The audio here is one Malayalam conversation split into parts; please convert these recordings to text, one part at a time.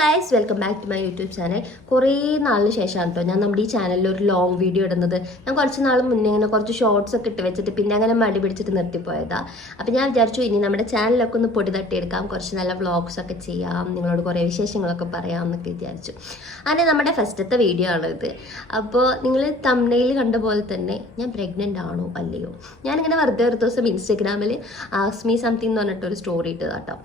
Guys, welcome back to my YouTube channel. കുറേ നാളിന് ശേഷമാണ് കേട്ടോ ഞാൻ നമ്മുടെ ഈ ചാനലിൽ ഒരു ലോങ് വീഡിയോ ഇടുന്നത്. ഞാൻ കുറച്ച് നാൾ മുന്നേ ഇങ്ങനെ കുറച്ച് ഷോർട്സ് ഒക്കെ ഇട്ട് വെച്ചിട്ട് പിന്നെ അങ്ങനെ മടി പിടിച്ചിട്ട് നിർത്തിപ്പോയതാണ്. അപ്പം ഞാൻ വിചാരിച്ചു ഇനി നമ്മുടെ ചാനലൊക്കെ ഒന്ന് പൊടി തട്ടിയെടുക്കാം, കുറച്ച് നല്ല വ്ളോഗ്സ് ഒക്കെ ചെയ്യാം, നിങ്ങളോട് കുറേ വിശേഷങ്ങളൊക്കെ പറയാം എന്നൊക്കെ വിചാരിച്ചു. അങ്ങനെ നമ്മുടെ ഫസ്റ്റത്തെ വീഡിയോ ആണിത്. അപ്പോൾ നിങ്ങൾ തംബ്നെയിൽ കണ്ട പോലെ തന്നെ ഞാൻ പ്രഗ്നൻ്റ് ആണോ അല്ലയോ, ഞാനിങ്ങനെ വെറുതെ ഒരു ദിവസം ഇൻസ്റ്റഗ്രാമിൽ ആസ്ക് മീ സംതിങ് എന്ന് പറഞ്ഞിട്ടൊരു സ്റ്റോറി ഇട്ടത് കേട്ടോ.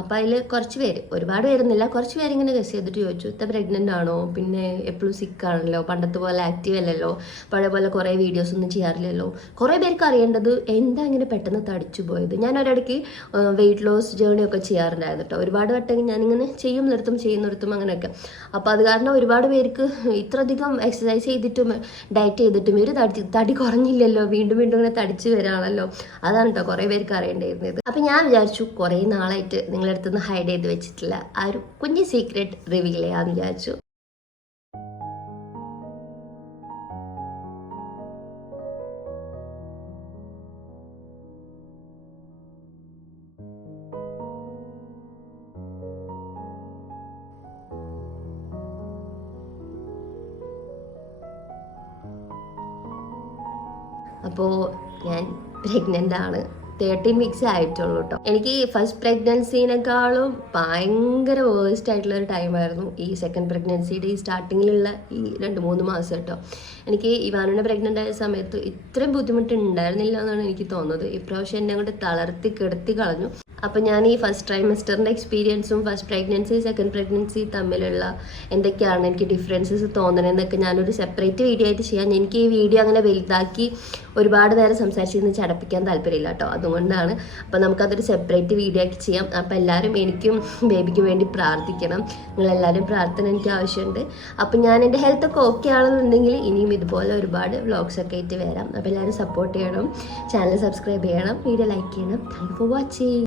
അപ്പോൾ അതിൽ കുറച്ച് പേര്, ഒരുപാട് പേരൊന്നുമില്ല, കുറച്ച് പേരിങ്ങനെ ഗസ് ചെയ്തിട്ട് ചോദിച്ചു ഇത്ത പ്രഗ്നൻ്റ് ആണോ, പിന്നെ എപ്പോഴും സിക്കാണല്ലോ, പണ്ടത്തെ പോലെ ആക്റ്റീവ് അല്ലല്ലോ, പഴയ പോലെ കുറേ വീഡിയോസ് ഒന്നും ചെയ്യാറില്ലല്ലോ. കുറേ പേർക്ക് അറിയേണ്ടത് എന്താ ഇങ്ങനെ പെട്ടെന്ന് തടിച്ചു പോയത്. ഞാൻ ഒരിടയ്ക്ക് വെയിറ്റ് ലോസ് ജേർണി ഒക്കെ ചെയ്യാറുണ്ടായിരുന്നു കേട്ടോ. ഒരുപാട് വട്ടം ഞാനിങ്ങനെ ചെയ്യും നിർത്തും അങ്ങനെയൊക്കെ. അപ്പോൾ അത് കാരണം ഒരുപാട് പേർക്ക് ഇത്രയധികം എക്സസൈസ് ചെയ്തിട്ടും ഡയറ്റ് ചെയ്തിട്ടും ഒരു തടി കുറഞ്ഞില്ലല്ലോ, വീണ്ടും ഇങ്ങനെ തടിച്ചു വരാണല്ലോ. അതാണ് കേട്ടോ കുറേ പേർക്ക് അറിയേണ്ടിയിരുന്നത്. അപ്പം ഞാൻ വിചാരിച്ചു കുറേ നാളായിട്ട് നിങ്ങളുടെ അടുത്തുനിന്ന് ഹൈഡ് ചെയ്ത് വെച്ചിട്ടില്ല ആ ഒരു കുഞ്ഞ് സീക്രട്ട് റിവീൽ ചെയ്യാമെന്ന് വിചാരിച്ചു. അപ്പോൾ ഞാൻ പ്രഗ്നൻ്റ് ആണ്. 13 വീക്സ് ആയിട്ടുള്ളൂ കേട്ടോ. എനിക്ക് ഫസ്റ്റ് പ്രഗ്നൻസിനേക്കാളും ഭയങ്കര വേഴ്സ്റ്റ് ആയിട്ടുള്ള ഒരു ടൈമായിരുന്നു ഈ സെക്കൻഡ് പ്രഗ്നൻസിയുടെ ഈ സ്റ്റാർട്ടിങ്ങിലുള്ള ഈ 2-3 മാസം കേട്ടോ. എനിക്ക് ഇവാനുവിനെ പ്രഗ്നൻ്റ് ആയ സമയത്ത് ഇത്രയും ബുദ്ധിമുട്ട് ഉണ്ടായിരുന്നില്ല എന്നാണ് എനിക്ക് തോന്നുന്നത്. ഇപ്രാവശ്യം എന്നെ കൊണ്ട് കിടത്തി കളഞ്ഞു. അപ്പം ഞാൻ ഈ ഫസ്റ്റ് ട്രൈമസ്റ്ററിൻ്റെ എക്സ്പീരിയൻസും ഫസ്റ്റ് പ്രഗ്നൻസി സെക്കൻഡ് പ്രഗ്നൻസി തമ്മിലുള്ള എന്തൊക്കെയാണ് എനിക്ക് ഡിഫറൻസസ് തോന്നണതെന്നൊക്കെ ഞാനൊരു സെപ്പറേറ്റ് വീഡിയോ ആയിട്ട് ചെയ്യാൻ, എനിക്ക് ഈ വീഡിയോ അങ്ങനെ വലുതാക്കി ഒരുപാട് നേരം സംസാരിച്ചിരുന്ന് ചടപ്പിക്കാൻ താല്പര്യമില്ല കേട്ടോ. അതുകൊണ്ടാണ് അപ്പോൾ നമുക്കതൊരു സെപ്പറേറ്റ് വീഡിയോ ആക്കി ചെയ്യാം. അപ്പോൾ എല്ലാവരും എനിക്കും ബേബിക്കും വേണ്ടി പ്രാർത്ഥിക്കണം. നിങ്ങളെല്ലാവരും പ്രാർത്ഥന എനിക്ക് ആവശ്യമുണ്ട്. അപ്പം ഞാൻ എൻ്റെ ഹെൽത്തൊക്കെ ഓക്കെ ആണെന്നുണ്ടെങ്കിൽ ഇനിയും ഇതുപോലെ ഒരുപാട് വ്ളോഗ്സൊക്കെ ആയിട്ട് വരാം. അപ്പോൾ എല്ലാവരും സപ്പോർട്ട് ചെയ്യണം, ചാനൽ സബ്സ്ക്രൈബ് ചെയ്യണം, വീഡിയോ ലൈക്ക് ചെയ്യണം. Thank you for watching.